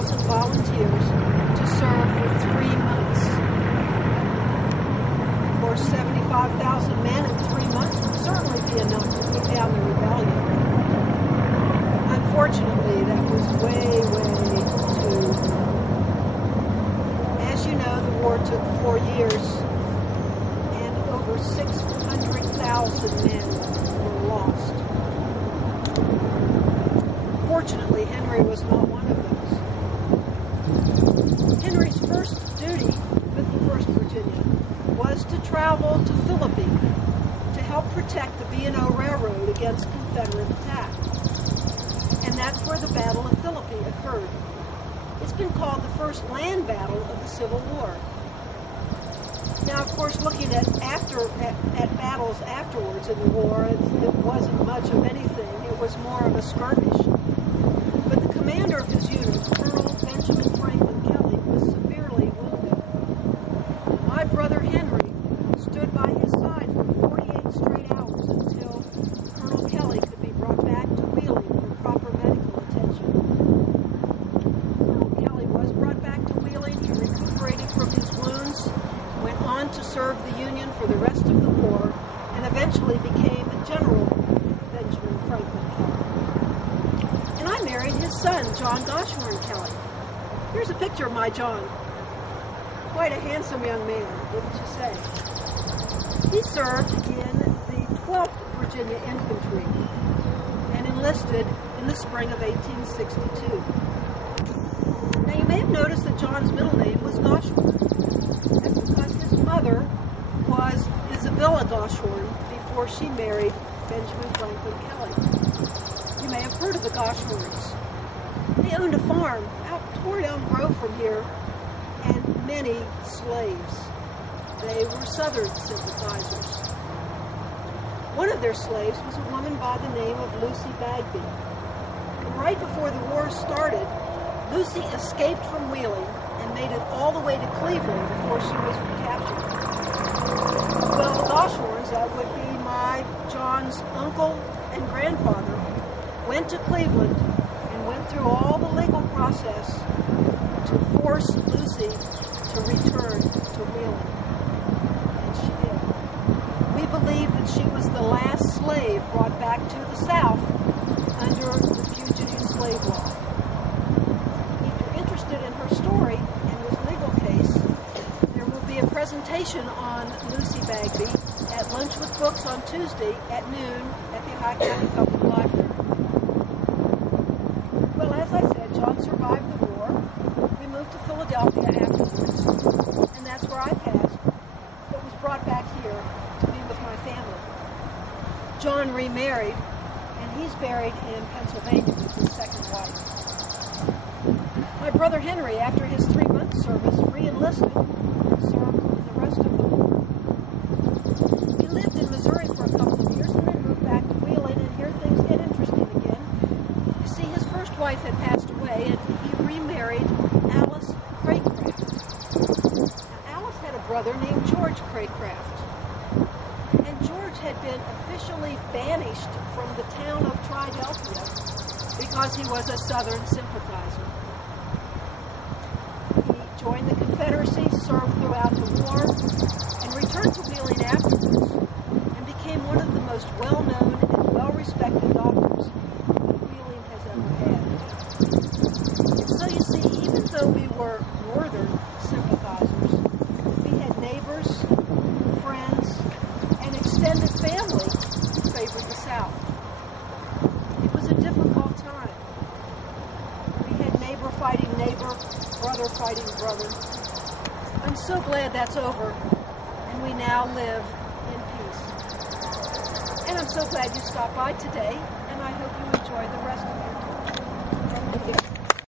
75,000 volunteers to serve for 3 months. Of course, 75,000 men in 3 months would certainly be enough to put down the rebellion. Unfortunately, that was way too. As you know, the war took 4 years, and over 600,000 men were lost. Fortunately, Henry was not one of those. Henry's first duty with the 1st Virginia was to travel to Philippi to help protect the B&O Railroad against Confederate attack. And that's where the Battle of Philippi occurred. It's been called the first land battle of the Civil War. Now, of course, looking at battles afterwards in the war, it wasn't much of anything. It was more of a skirmish. But the commander of his unit, Colonel Benjamin Franklin Kelley, was severely wounded. My brother Henry stood by his side for 48 straight hours until Colonel Kelley could be brought back to Wheeling for proper medical attention. Colonel Kelley was brought back to Wheeling. He recuperated from his wounds, went on to serve the Union for the rest of the war, and eventually became General Benjamin Franklin Kelley. And I married his son, John Goshorn Kelley. Here's a picture of my John. Quite a handsome young man, wouldn't you say? He served in the 12th Virginia Infantry and enlisted in the spring of 1862. Now, you may have noticed that John's middle name was Goshorn. That's because his mother was Isabella Goshorn before she married Benjamin Franklin Kelley. You may have heard of the Goshorns. They owned a farm out toward Elm Grove from here, and many slaves. They were Southern sympathizers. One of their slaves was a woman by the name of Lucy Bagby. And right before the war started, Lucy escaped from Wheeling and made it all the way to Cleveland before she was recaptured. Well, the Goshorns, that would be my John's uncle and grandfather, went to Cleveland and went through all the legal process to force Lucy to return to Wheeling. And she did. We believe that she was the last slave brought back to the South under the fugitive slave law. If you're interested in her story and this legal case, there will be a presentation on Lucy Bagby at Lunch with Books on Tuesday at noon at the Ohio County Public Library. Well, as I said, John survived the war. We moved to Philadelphia afterwards, and that's where I passed, but was brought back here to be with my family. John remarried, and he's buried in Pennsylvania with his second wife. My brother Henry, after his 3-month service, re-enlisted and served in the rest of the war. He lived in Missouri for a couple of years and then moved back to Wheeling, and here things get interesting again. You see, his first wife had passed away, and he remarried Alice Craycraft. Now, Alice had a brother named George Craycraft, and George had been officially banished from the town of Triadelphia because he was a Southern sympathizer. He joined the Confederacy, served throughout the war, and returned to Wheeling afterwards, and became one of the most well-known and well-respected doctors that Wheeling has ever had. And so you see, even though we were Northern sympathizers, we had neighbors, friends, and extended family who favored the South. It was a difficult time. We had neighbor fighting neighbor, brother fighting brother. I'm so glad that's over, and we now live in peace. And I'm so glad you stopped by today, and I hope you enjoy the rest of your time. Thank you.